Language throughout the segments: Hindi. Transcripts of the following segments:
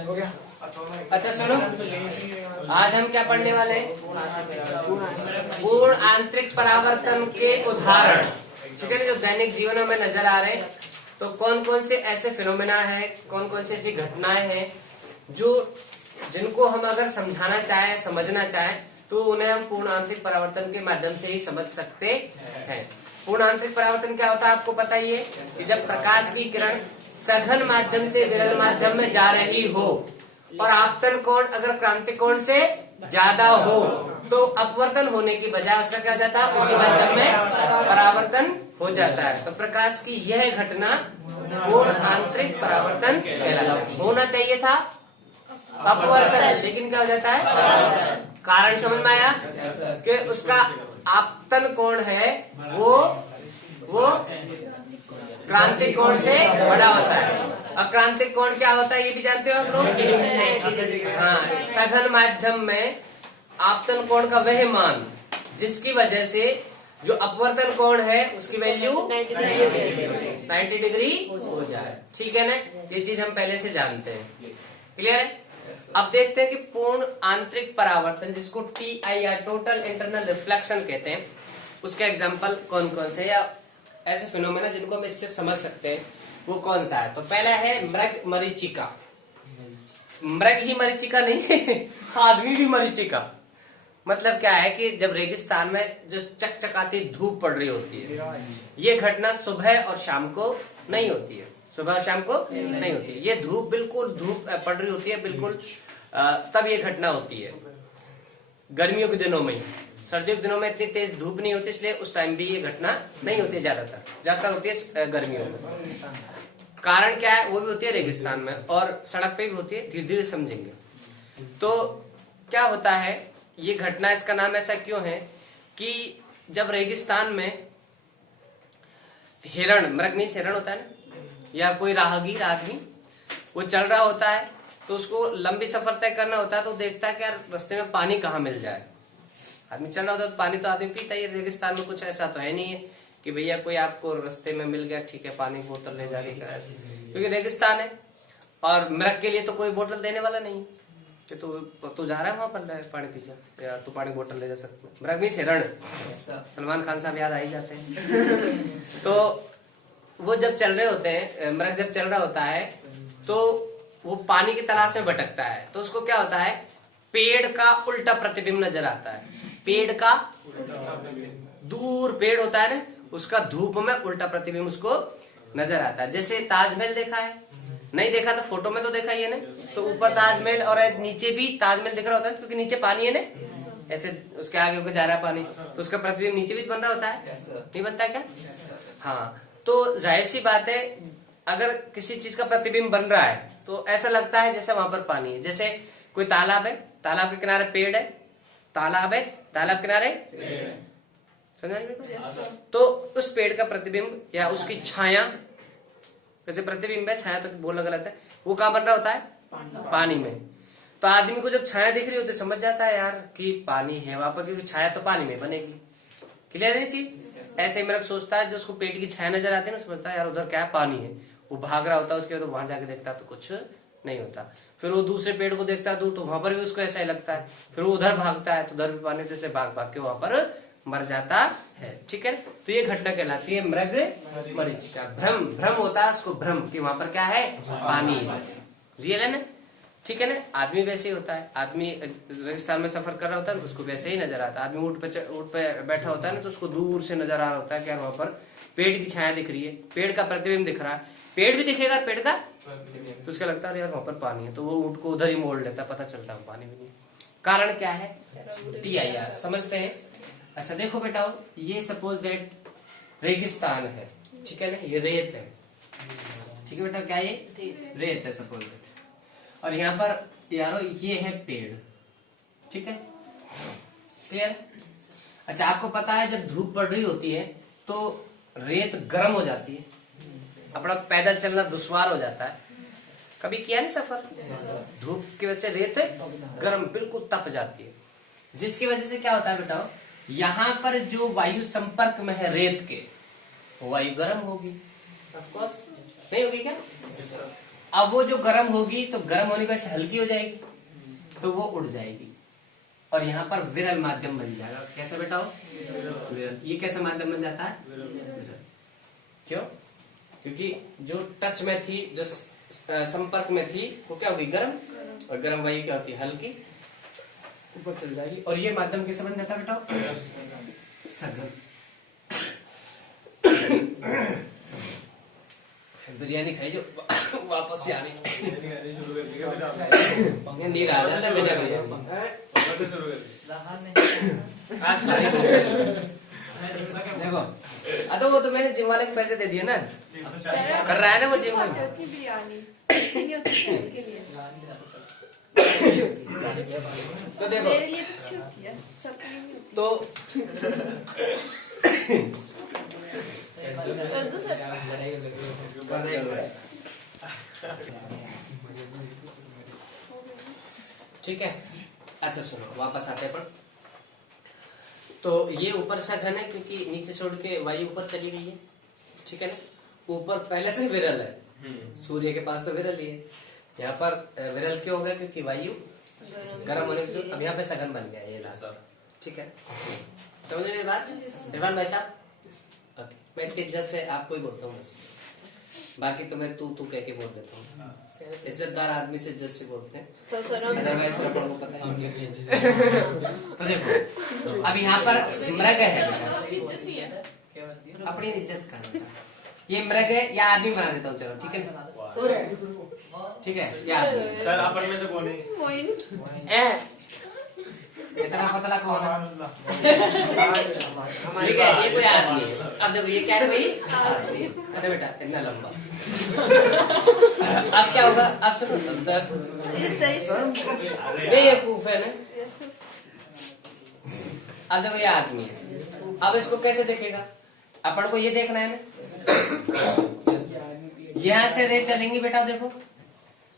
हो गया। अच्छा सुनो, आज हम क्या पढ़ने वाले हैं? पूर्ण आंतरिक परावर्तन के उदाहरण। ठीक है ना, जो दैनिक जीवन में नजर आ रहे हैं। तो कौन कौन से ऐसे फिनोमेना है, कौन कौन सी ऐसी घटनाएं हैं जो जिनको हम अगर समझाना चाहें, समझना चाहें, तो उन्हें हम पूर्ण आंतरिक परावर्तन के माध्यम से ही समझ सकते हैं। पूर्ण आंतरिक परावर्तन क्या होता है आपको पता ही है कि जब प्रकाश की किरण सघन माध्यम से विरल माध्यम में जा रही हो और आपतन कोण अगर क्रांतिक कोण से ज्यादा हो तो अपवर्तन होने की बजाय उसका क्या हो जाता है, उसी माध्यम में परावर्तन हो जाता है। तो प्रकाश की यह घटना पूर्ण आंतरिक परावर्तन कहलाता है। होना चाहिए था अपवर्तन, लेकिन क्या हो जाता है? कारण समझ में आया कि उसका आपतन कोण है वो क्रांतिक कोण से बड़ा होता है। और क्रांतिक कोण क्या होता है ये भी जानते हो आप लोग? हाँ, सघन माध्यम में आपतन कोण का वह मान जिसकी वजह से जो अपवर्तन कोण है उसकी वैल्यू 90 डिग्री हो जाए। ठीक है ना, ये चीज हम पहले से जानते हैं। क्लियर है? अब देखते हैं कि पूर्ण आंतरिक परावर्तन जिसको TIR टोटल इंटरनल रिफ्लेक्शन कहते हैं, उसके एग्जांपल कौन कौन से या ऐसे फिनोमेना जिनको हम इससे समझ सकते हैं वो कौन सा है। तो पहला है मृग मरीचिका। मृग ही मरीचिका नहीं है, आदमी भी मरीचिका। मतलब क्या है कि जब रेगिस्तान में जो चकचकाती धूप पड़ रही होती है, ये घटना सुबह और शाम को नहीं होती है। सुबह और शाम को नहीं होती है। ये धूप बिल्कुल धूप पड़ रही होती है बिल्कुल, तब ये घटना होती है गर्मियों के दिनों में। सर्दियों के दिनों में इतनी तेज धूप नहीं होती, इसलिए उस टाइम भी ये घटना नहीं होती है। ज्यादातर होती है गर्मियों में। कारण क्या है? वो भी होती है रेगिस्तान में और सड़क पे भी होती है। धीरे धीरे समझेंगे। तो क्या होता है ये घटना, इसका नाम ऐसा क्यों है कि जब रेगिस्तान में हिरण, मृग मीन्स हिरण होता है ना, या कोई राहगीर आदमी वो चल रहा होता है तो उसको लंबी सफर तय करना होता है, तो देखता है कि यार रास्ते में पानी कहाँ मिल जाए। आदमी चल रहा होता है तो पानी तो आदमी पीता ही है। रेगिस्तान में कुछ ऐसा तो है नहीं है कि भैया कोई आपको रास्ते में मिल गया, ठीक है पानी बोतल ले जाके, क्योंकि रेगिस्तान है और मृग के लिए तो कोई बोतल देने वाला नहीं है। तो जा रहा है वहां पर पानी पी जा, या तो पानी बोतल ले जा सकते। मृग भी हिरण, सलमान खान साहब याद आ ही जाते हैं। तो वो जब चल रहे होते हैं, मृग जब चल रहा होता है तो वो पानी की तलाश में भटकता है। तो उसको क्या होता है, पेड़ का उल्टा प्रतिबिंब नजर आता है। पेड़ का दूर पेड़ होता है ना, उसका धूप में उल्टा प्रतिबिंब उसको नजर आता है। जैसे ताजमहल देखा है? नहीं देखा तो फोटो में तो देखा ही है ना। तो ऊपर ताजमहल और नीचे भी ताजमहल दिख रहा होता है क्योंकि नीचे पानी है ना, ऐसे उसके आगे होकर जा रहा है पानी, तो उसका प्रतिबिंब नीचे भी बन रहा होता है, नहीं बनता क्या? हाँ, तो जाहिर सी बात है अगर किसी चीज का प्रतिबिंब बन रहा है तो ऐसा लगता है जैसे वहां पर पानी है। जैसे कोई तालाब है, तालाब के किनारे पेड़ है, तालाब है, तालाब किनारे समझ में? तो उस पेड़ का प्रतिबिंब या उसकी छाया, जैसे प्रतिबिंब है, छाया तो बोलना गलत है, वो कहाँ बन रहा होता है? पानी में। तो आदमी को जब छाया दिख रही होती है समझ जाता है यार कि पानी है वहां पर, क्योंकि छाया तो पानी में बनेगी। क्लियर है चीज? ऐसे मृग सोचता है, जो उसको पेट की छाया नजर आती है ना, समझता है यार उधर क्या है, पानी है। वो भाग रहा होता है, उसके बाद वहां जाके देखता है तो कुछ नहीं होता। फिर वो दूसरे पेड़ को देखता है दूर, तो वहां पर भी उसको ऐसा ही लगता है। फिर वो उधर भागता है तो उधर भी पानी, जैसे भाग भाग के वहां पर मर जाता है। ठीक है, तो ये घटना कहलाती है मृग मरीचिका। भ्रम होता है उसको, भ्रम कि वहां पर क्या है, पानी है। रियल है ना? ठीक है ना? आदमी वैसे ही होता है। आदमी रेगिस्तान में सफर कर रहा होता है तो उसको वैसे ही नजर आता है। आदमी ऊंट पे बैठा होता है ना, तो उसको दूर से नजर आ रहा होता है कि यार वहां पर पेड़ की छाया दिख रही है, पेड़ का प्रतिबिंब दिख रहा है। पेड़ भी दिखेगा पेड़ का, तो उसका लगता है यार वहां पर पानी है, तो वो ऊंट को उधर ही मोड़ लेता है, पता चलता है पानी भी नहीं। कारण क्या है? TIR। समझते हैं? अच्छा देखो बेटा, ये सपोज दैट रेगिस्तान है, ठीक है ना, ये रेत है। ठीक है बेटा, क्या ये रेत है सपोज दैट, और यहाँ पर यारो ये है पेड़। ठीक है, क्लियर? अच्छा आपको पता है जब धूप पड़ रही होती है तो रेत गर्म हो जाती है, अपना पैदल चलना दुश्वार हो जाता है। कभी किया नहीं सफर? धूप की वजह से रेत गर्म बिल्कुल तप जाती है, जिसकी वजह से क्या होता है बेटा, यहाँ पर जो वायु संपर्क में है रेत के, वो वायु गर्म होगी। ऑफ कोर्स नहीं होगी क्या? अब वो जो गर्म होगी तो गर्म होने की वजह से हल्की हो जाएगी, तो वो उड़ जाएगी और यहाँ पर विरल माध्यम बन जाएगा। कैसा बेटा हो? विरल। ये कैसा माध्यम बन जाता है? विरल। क्यों? क्योंकि जो टच में थी, जो संपर्क में थी, वो क्या होगी? गर्म, और गर्म वायु क्या होती है? हल्की, ऊपर चल जाएगी। और ये माध्यम कैसे बन जाता है बेटा? सघन। बिरयानी खाई जो वापस से आने नींद आ जाता है। आज देखो, तो वो तो मैंने जिम वाले को पैसे दे दिए ना, कर रहा है ना वो जिम में। तो देखो, तो ठीक है। अच्छा सुनो, वापस आते हैं पर। तो ये ऊपर सघन है क्योंकि नीचे छोड़ के वायु ऊपर चली गई है, ठीक है ना। ऊपर पहले से विरल है, सूर्य के पास तो विरल ही है। यहाँ पर विरल क्यों हो गया? क्योंकि वायु गर्म होने से अब यहाँ पे सघन बन गया ये लाल, ठीक है। समझ मेरी बात इरफान भाई साहब? मैं इनकी इज्जत से आपको ही बोलता हूँ बस, बाकी तो मैं तू कह के बोल देता हूँ। इज्जतदार आदमी से इज्जत से बोलते हैं, अदरवाइज को पता है। तो देखो, अब यहाँ पर मृग है, अपनी इज्जत करना। ये मृग है या आदमी बना देता हूँ, चलो ठीक है, ठीक है। या सर अपन में से कौन है? इतना पतला कौन है? ठीक है, ये कोई आदमी है। अब देखो ये क्या है? कोई अरे बेटा इतना लंबा। अब क्या होगा? अब सुनो, बेवकूफ है ना। अब देखो ये आदमी है, अब इसको कैसे देखेगा? अपन को ये देखना है ना। यहाँ से रे चलेंगी बेटा, देखो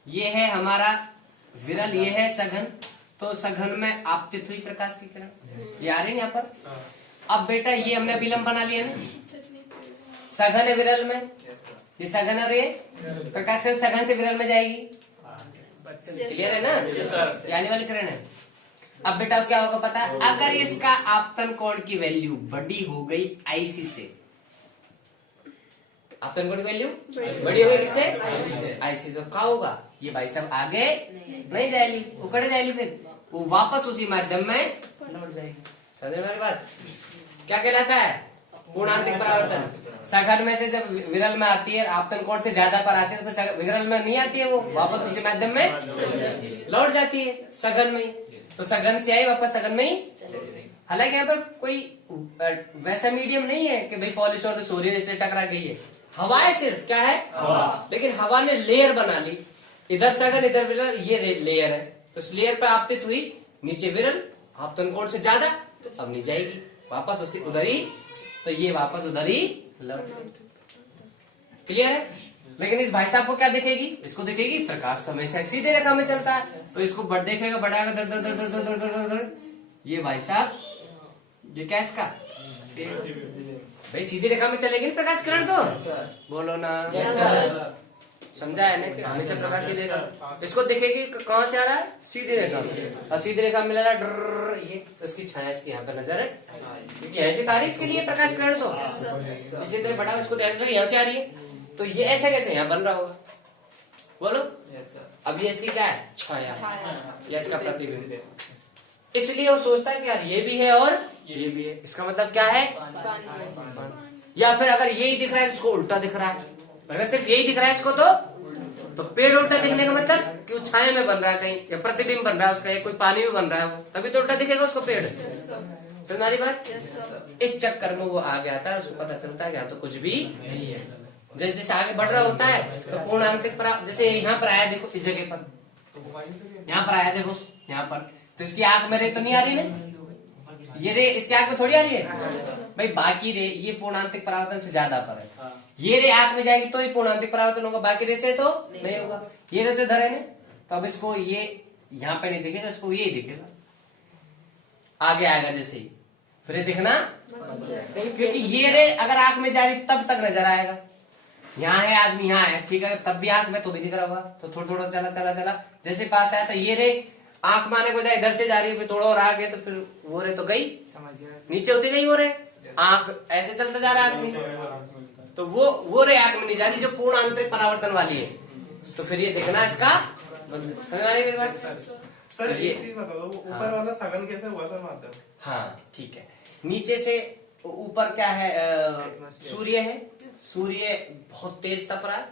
ये है हमारा विरल, ये है सघन। तो सघन में आपतित हुई प्रकाश की किरण, ये आ रही है यहाँ पर। अब बेटा ये हमने विलंब बना लिया ना, सघन है विरल में, ये सघन और ये प्रकाश किरण सघन से विरल में जाएगी। क्लियर है ना? ये आने वाली किरण है। अब बेटा क्या होगा पता है? अगर इसका आपतन कोण की वैल्यू बड़ी हो गई आईसी से, आपतन कोण की वैल्यू बड़ी हो गई किससे? आईसी से। क्या होगा? ये भाई साहब आगे नहीं जाएगी, उकड़ जाएगी, फिर वो वापस उसी माध्यम में लौट जाएगी। समझ में मेरी बात? क्या कहलाता है? पूर्णांतिक परावर्तन। सघन में से जब विरल में आती है, आपतन कोण से ज्यादा पर आती है, तो फिर विरल में नहीं आती है, वो वापस उसी माध्यम में लौट जाती है, सघन में ही। तो सघन से आई वापस सघन में ही। हालांकि यहाँ पर कोई वैसा मीडियम नहीं है कि भाई पॉलिश और सूर्य से टकरा गई है, हवा है सिर्फ। क्या है? हवा। लेकिन हवा ने लेयर बना ली, इधर सघन इधर विरल, ये लेयर है। तो इस लेयर पर आपतित हुई, नीचे विरल, आपतन कोण से ज्यादा, तो अब नहीं जाएगी, वापस उसी उधर ही। तो ये वापस उधर ही लौट जाएगी। क्लियर है? लेकिन इस भाई साहब को क्या दिखेगी? इसको दिखेगी प्रकाश तो हमेशा सीधे रेखा में चलता है, तो इसको बढ़ देखेगा, बढ़ाएगा, दर दर दर दर दर दर दर दर। ये भाई साहब, ये क्या इसका? भाई सीधी रेखा में चलेगी ना प्रकाश किरण, तो बोलो ना। समझा है ना कि हमेशा प्रकाश सीधे रेखा। इसको दिखेगी कहाँ से आ रहा है? सीधी रेखा में। और सीधी रेखा मिला रहा डर, ये तो इसकी छाया इसकी यहाँ पे नजर है, क्योंकि ऐसी तारीख के लिए प्रकाश किरण तो इसी तरह बढ़ा, इसको तो ऐसा लगे यहाँ से आ रही है, तो ये ऐसे कैसे यहाँ बन रहा होगा? बोलो। अब ये इसकी क्या है? छाया, या इसका प्रतिबिंब। इसलिए वो सोचता है कि यार ये भी है और ये भी है, इसका मतलब क्या है? या फिर अगर यही दिख रहा है इसको उल्टा दिख रहा है, अगर सिर्फ यही दिख रहा है इसको, तो पेड़ उल्टा दिखने का मतलब कि वो छाया में बन रहा है कहीं, या प्रतिबिंब बन रहा है उसका, या कोई पानी में बन रहा है वो, तभी तो उल्टा दिखेगा उसको पेड़। तुम्हारी बात? इस चक्कर में वो आगे आता है, उसको पता चलता है यहाँ तो कुछ भी नहीं है। जैसे जैसे आगे बढ़ रहा होता है तो पूर्णांतिक पर, जैसे यहाँ पर आया देखो, इस जगह पर, यहाँ पर आया देखो, यहाँ पर, तो इसकी आंख में रे तो नहीं आ रही ना, ये रे इसकी आंख में थोड़ी आ रही है भाई। बाकी रे ये पूर्णांतिक परावर्तन से ज्यादा पर है, ये रे आंख में जाएगी तो ही पूर्णांतिक परावर्तन होगा, बाकी रे से तो नहीं होगा। ये रे तो इधर है ना, तो अब इसको ये यहाँ पे नहीं दिखेगा, इसको ये दिखेगा, आगे आएगा जैसे ही, फिर दिखना, क्योंकि ये रे अगर आंख में जा रही तब तक नजर आएगा, यहाँ है आदमी, यहाँ है, ठीक है, तब भी आंख में तो भी दिख रहा होगा, तो थोड़ा थोड़ा चला चला चला, जैसे पास आया तो ये रे आंख मारने के बजाय इधर से जा रही है, फिर थोड़ा और आ गए तो फिर वो रे तो गई, नीचे होती गई वो रे, आंख ऐसे चलता जा रहा है आदमी, तो वो रे आंख में नहीं जा रही जो पूर्ण आंतरिक परावर्तन वाली है। तो फिर ये देखना इसका समझ आ रही है मेरी बात? सर एक चीज बता दो, ऊपर वाला सघन कैसे हुआ सर माध्यम? हाँ ठीक है, नीचे से ऊपर क्या है, सूर्य है, सूर्य बहुत तेज तप रहा है,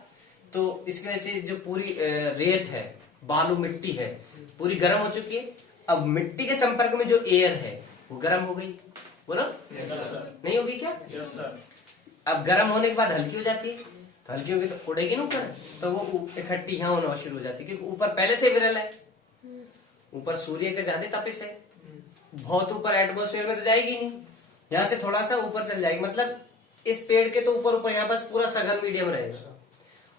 तो इसकी वजह से जो पूरी रेत है, बालू मिट्टी है, पूरी गर्म हो चुकी है। अब मिट्टी के संपर्क में जो एयर है वो गर्म हो गई, बोलो नहीं होगी क्या? अब गर्म होने के बाद हल्की हो जाती है, तो हल्की होगी तो उड़ेगी ना ऊपर, तो वो इकट्ठी यहाँ होना शुरू हो जाती है, क्योंकि ऊपर पहले से विरल है, ऊपर सूर्य का ज्यादा तपिश है, बहुत ऊपर एटमॉस्फेयर में तो जाएगी नहीं, यहाँ से थोड़ा सा ऊपर चल जाएगी, मतलब इस पेड़ के तो ऊपर यहाँ बस पूरा सघन मीडियम रहेगा,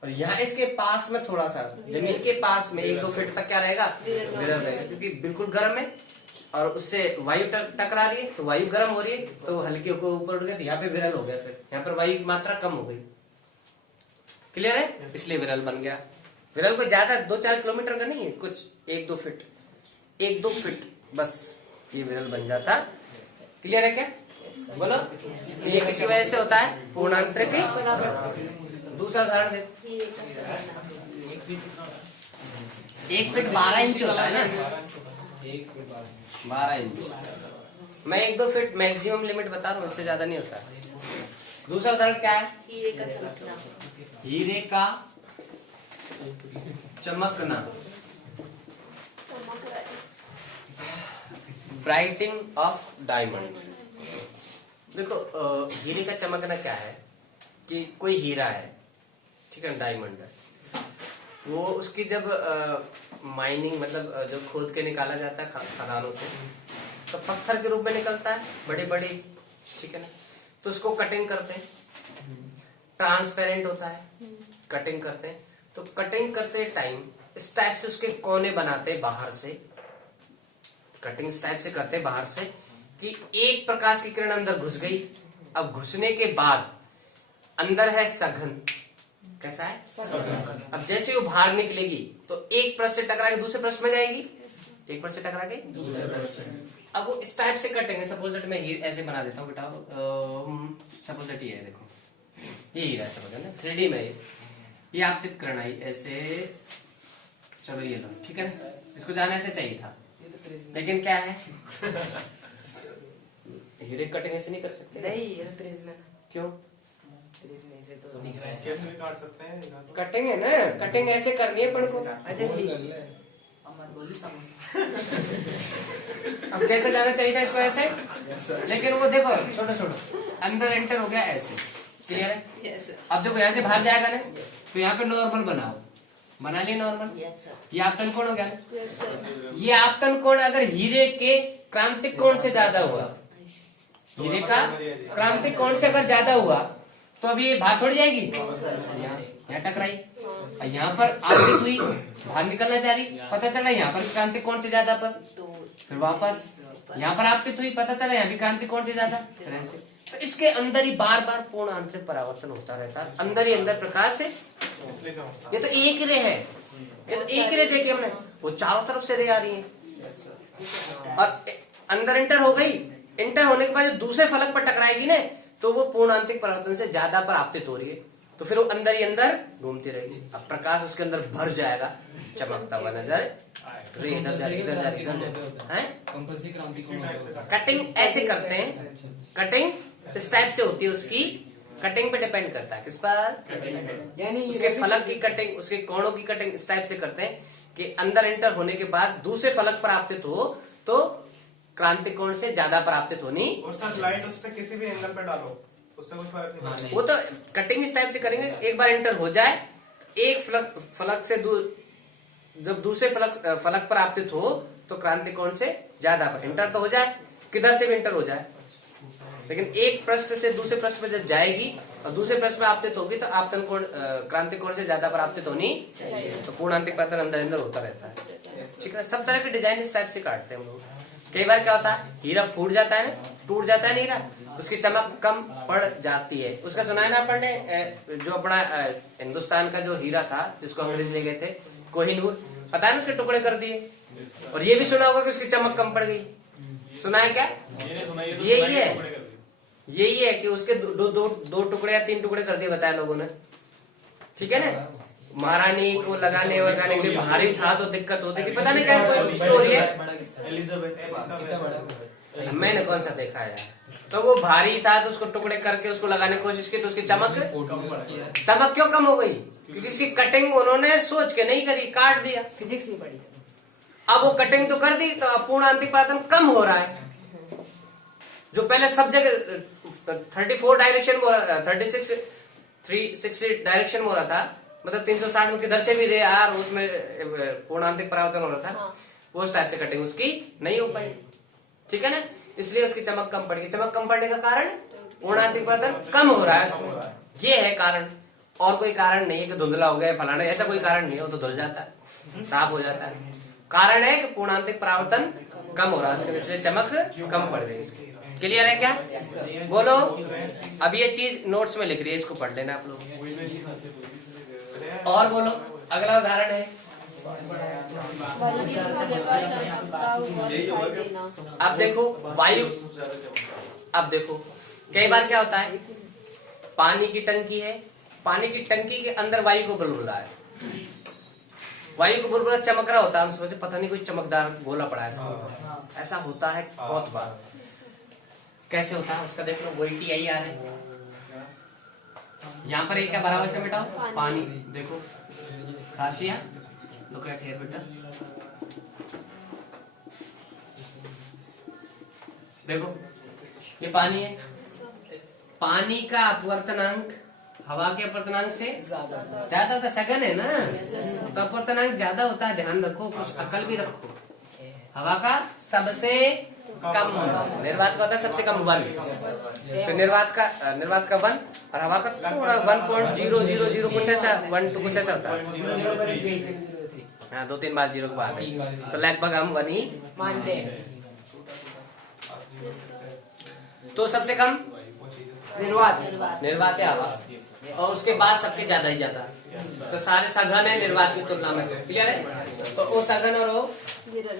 और यहाँ इसके पास में थोड़ा सा जमीन के पास में 1-2 फीट तक क्या रहेगा, विरल रहेगा, क्योंकि बिल्कुल गर्म है और उससे वायु टकरा रही है, तो वायु गर्म हो रही है, तो हल्की होकर ऊपर उठ गया, तो यहाँ पे विरल हो गया, फिर यहाँ पर वायु की मात्रा कम हो गई। क्लियर है? इसलिए विरल बन गया। विरल को ज्यादा 2-4 किलोमीटर का नहीं है, कुछ 1-2 फीट, 1-2 फीट बस ये विरल बन जाता। क्लियर है क्या? बोलो। ये किसी वजह से होता है पूर्णांतरिक। दूसरा उदाहरण देखो, 1 फीट 12 इंच होता है ना, 12 इंच। मैं 1-2 फीट मैक्सिमम लिमिट बता रहा हूँ, इससे ज्यादा नहीं होता। दूसरा उदाहरण क्या है? हीरे का चमकना। हीरे का चमकना, ब्राइटिंग ऑफ डायमंड। देखो हीरे का चमकना क्या है कि कोई हीरा है, ठीक है, डायमंड है, वो उसकी जब माइनिंग मतलब जो खोद के निकाला जाता है खदानों से, तो पत्थर के रूप में निकलता है, बड़े बड़े, ठीक है ना, तो उसको कटिंग करते हैं, ट्रांसपेरेंट होता है, कटिंग करते हैं, तो कटिंग करते टाइम इस टाइप से उसके कोने बनाते हैं बाहर से, कटिंग इस टाइप से करते हैं बाहर से कि एक प्रकाश की किरण अंदर घुस गई। अब घुसने के बाद अंदर है सघन, कैसा है सघन। अब जैसे वो बाहर निकलेगी तो एक पृष्ठ से टकरा के दूसरे पृष्ठ में जाएगी, एक पृष्ठ से टकरा के दूसरे पृष्ठ। अब वो इस टाइप से कटेंगे, सपोज दैट मैं ऐसे बना देता हूँ बेटा, सपोज दैट ये है, देखो ये हीरा है, समझ ना, 3D में ये आपतित करना है ऐसे, चलो ये लो, ठीक है ना, इसको जाना ऐसे चाहिए था, लेकिन क्या है हीरे कटिंग ऐसे नहीं कर सकते, नहीं ये प्रिज्म। क्यों? कैसे भी काट सकते हैं? कटिंग है ना, कटिंग ऐसे करनी है अपन को। अब कैसे जाना चाहिए था इसको, ऐसे, लेकिन वो देखो छोटो छोटो अंदर एंटर हो गया ऐसे। क्लियर है? अब देखो यहाँ से बाहर जाएगा ना, तो यहाँ पे नॉर्मल बनाओ, बना लिया नॉर्मल, ये आपतन कोण हो गया ना। ये आपतन कोण अगर हीरे के क्रांतिक कोण से ज्यादा हुआ, हीरे का क्रांतिक कोण से अगर ज्यादा हुआ, तो अब ये बाहर थोड़ी जाएगी, यहाँ टकराई, यहाँ पर आपतित हुई, बाहर निकलना चाह रही, पता चला यहाँ पर क्रांतिक कोण से ज्यादा पर, फिर वापस यहाँ पर आपतित हुई, पता चला यहाँ भी क्रांतिक कोण से ज्यादा, फिर ऐसे। तो इसके अंदर ही बार बार पूर्ण आंतरिक परावर्तन होता रहता है, अंदर ही अंदर प्रकाश से। ये तो एक रे है, ये तो एक रे देखिए हमने, वो चारों तरफ से रे आ रही है, और अंदर इंटर हो गई, इंटर होने के बाद दूसरे फलक पर टकराएगी ना, तो वो पूर्ण आंतरिक परावर्तन से ज्यादा पर आपतित हो रही है, तो फिर वो अंदर ही अंदर घूमती रहेगी। अब प्रकाश उसके अंदर भर जाएगा, चमकता हुआ नजर, इधर जा कटिंग ऐसे करते हैं, कटिंग इस टाइप से होती है, उसकी कटिंग पे डिपेंड करता है, किस पर, यानी उसके फलक की कटिंग, उसके कोणों की कटिंग इस टाइप से करते हैं कि अंदर एंटर होने के बाद दूसरे फलक पर आपतित हो तो क्रांतिक कोण से ज्यादा परावर्तित होनी। और सर लाइट उससे किसी भी एंगल पे डालो, उससे कुछ फर्क नहीं पड़ता। वो तो कटिंग इस टाइप से करेंगे, एक बार एंटर हो जाए, एक फलक से जब दूसरे फलक पर आपतित हो तो क्रांतिक कोण से ज्यादा पर एंटर तो हो जाए, किधर से भी एंटर हो जाए, लेकिन एक पृष्ठ से दूसरे पृष्ठ में जब जाएगी और दूसरे पृष्ठ में आपतित होगी तो आपतन कोण क्रांतिक कोण से ज्यादा पर आपतित होनी, तो पूर्णांतिक परावर्तन अंदर अंदर होता रहता है। ठीक है, सब तरह के डिजाइन इस टाइप से काटते हैं हम लोग। कई बार क्या होता है, हीरा फूट जाता है ना, टूट जाता है ना हीरा, उसकी चमक कम पड़ जाती है। उसका सुना है ना अपन ने, जो अपना हिंदुस्तान का जो हीरा था जिसको अंग्रेज ले गए थे, कोहिनूर, पता है ना, उसके टुकड़े कर दिए। और ये भी सुना होगा कि उसकी चमक कम पड़ गई, सुना है क्या? यही है कि उसके दो टुकड़े या 3 टुकड़े कर दिए, बताया लोगों ने, ठीक है ना। महारानी को लगाने वगाने के लिए भारी था तो दिक्कत होती थी, पता नहीं क्या कोई स्टोरी है, मैंने कौन सा देखा है। तो वो भारी था तो उसको टुकड़े करके उसको लगाने की कोशिश की तो उसकी चमक क्यों कम हो गई? क्योंकि इसकी कटिंग उन्होंने सोच के नहीं करी, काट दिया, फिजिक्स नहीं पढ़ी। अब वो कटिंग तो कर दी तो अपूर्ण अंतिपातन कम हो रहा है। जो पहले सब जगह 34 डायरेक्शन में हो रहा था, 360 डायरेक्शन में हो रहा था, मतलब 360 में किधर से भी रे यार उसमें पूर्णांतिक परावर्तन हो रहा था, वो उस टाइप से कटिंग उसकी नहीं हो पाई, ठीक है ना। इसलिए उसकी चमक कम पड़ेगी। चमक कम पड़ने का कारण पूर्णांतिक परावर्तन कम हो रहा है उसमें, ये है कारण। और कोई कारण नहीं है कि धुंधला हो गया फलाना, ऐसा कोई कारण नहीं है, वो तो धुल जाता है, साफ हो जाता है। कारण है कि पूर्णांतिक परावर्तन कम हो रहा है, इसलिए चमक कम पड़ रही है। क्लियर है क्या? बोलो। अब ये चीज नोट्स में लिख रही है, इसको पढ़ लेना आप लोग। और बोलो, अगला उदाहरण है। अब देखो वायु, अब देखो कई बार क्या होता है, पानी की टंकी है, पानी की टंकी के अंदर वायु को बुलबुला है, वायु को बुलबुला चमक रहा होता है, हम सोचे पता नहीं कोई चमकदार गोला पड़ा है, ऐसा होता है बहुत बार। कैसे होता है उसका देख लो, वही टी आ रहा है, यहाँ पर एक क्या बराबर से बेटा, पानी। देखो खासिया लोग ठेर बेटा, देखो ये पानी है, पानी का अपवर्तनांक हवा के अपवर्तनांक से ज्यादा होता है, सघन है ना, तो अपवर्तनांक ज्यादा होता है, ध्यान रखो, कुछ अकल भी रखो। हवा का सबसे कम, निर्वात का होता है सबसे कम 1, तो निर्वात का 1 और हवा का थोड़ा 1.000 कुछ ऐसा, 1 2 कुछ ऐसा होता है। हाँ 2-3 बार 0 के बाद है, तो लगभग हम 1 ही मानते हैं। तो सबसे कम निर्वात है हवा, और उसके बाद सबके ज्यादा ही ज्यादा, तो सारे सघन है निर्वात की तुलना में। क्लियर है? तो वो सघन और वो विरल।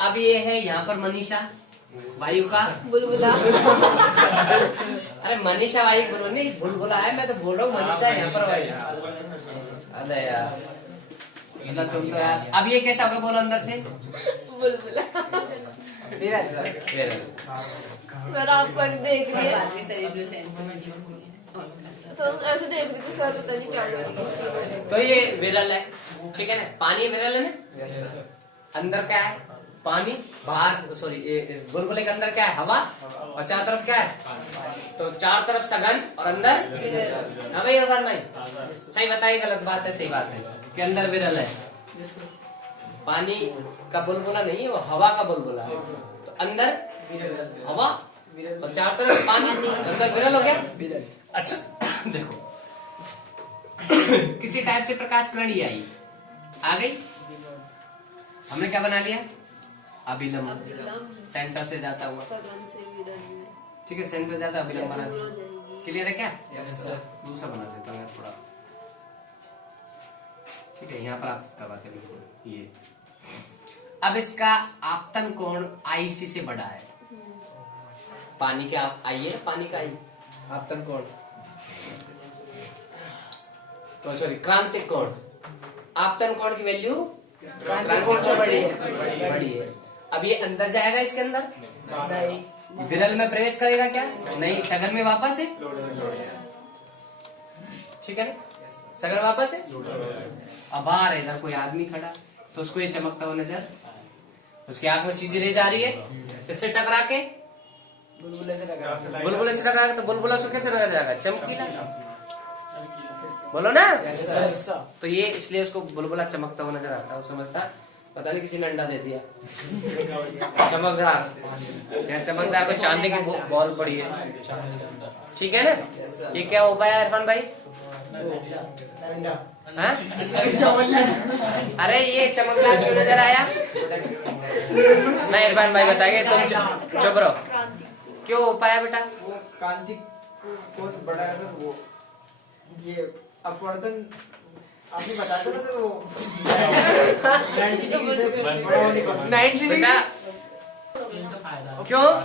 अब ये है यहाँ पर मनीषा, वायु का बुलबुला। अरे मनीषा वायु बुलबुला नहीं, बुलबुला है, मैं तो बोल रहा हूँ मनीषा यहाँ पर वायु। अरे यार मतलब तुम तो यार, अब ये कैसा होगा बोलो अंदर से, बुलबुला। सर आपको देख लिया तो ऐसे देख रही तो सर पता नहीं क्या बोलेंगे। तो ये विरल है, ठीक है ना, पानी विरल है ना, अंदर क्या है पानी, बाहर सॉरी इस बुलबुले के अंदर क्या है हवा, और चारों तरफ क्या है, तो चारों तरफ सघन और अंदर। हाँ भाई इरफान भाई सही बताइए, गलत बात है सही बात है कि अंदर विरल है, पानी का बुलबुला नहीं है, वो हवा का बुलबुला है, तो अंदर हवा और चारों तरफ पानी, अंदर विरल हो गया। अच्छा देखो किसी टाइप से प्रकाश किरण ही आई, आ गई, हमने क्या बना लिया, अभिलंब, सेंटर से जाता हुआ, ठीक है, सेंटर जाता अभिलंब बना। क्लियर है क्या? दूसरा बना देता हूँ थोड़ा, ठीक है, यहाँ पर आप करवाते बिल्कुल ये। अब इसका आपतन कोण IC से बड़ा है, पानी के आप आइए, पानी का आई आपतन कोण, तो सॉरी क्रांतिक कोण, आपतन कोण की वैल्यू क्रांतिक कोण से बड़ी है। अब ये अंदर जाएगा इसके अंदर नहीं, विरल में प्रवेश करेगा क्या, नहीं, सघन में वापस है, ठीक है ना, सघन वापस है। अब आ रहा है इधर कोई आदमी खड़ा, तो उसको ये चमकता हुआ नजर, उसकी आंख में सीधी रह जा रही है, इससे टकरा के बुलबुले से टकरा के, तो बुलबुला से कैसे नजर जाएगा, चमकीला, बोलो ना। तो ये इसलिए उसको बुलबुला चमकता हुआ नजर आता है, वो समझता पता नहीं किसी ने अंडा दे दिया चमकदार, यहाँ चमकदार को चांदी की बॉल पड़ी है, ठीक है ना। ये क्या हो पाया इरफान भाई, हाँ? अरे ये चमकदार क्यों नजर आया, नहीं इरफान भाई बताएंगे, तुम चुप रहो। क्यों हो पाया बेटा? वो क्रांति कोर्स बड़ा है सर, वो ये अपवर्तन आप ही बताते ना सर, वो 90 डिग्री से बड़ा होने का। बेटा क्यों?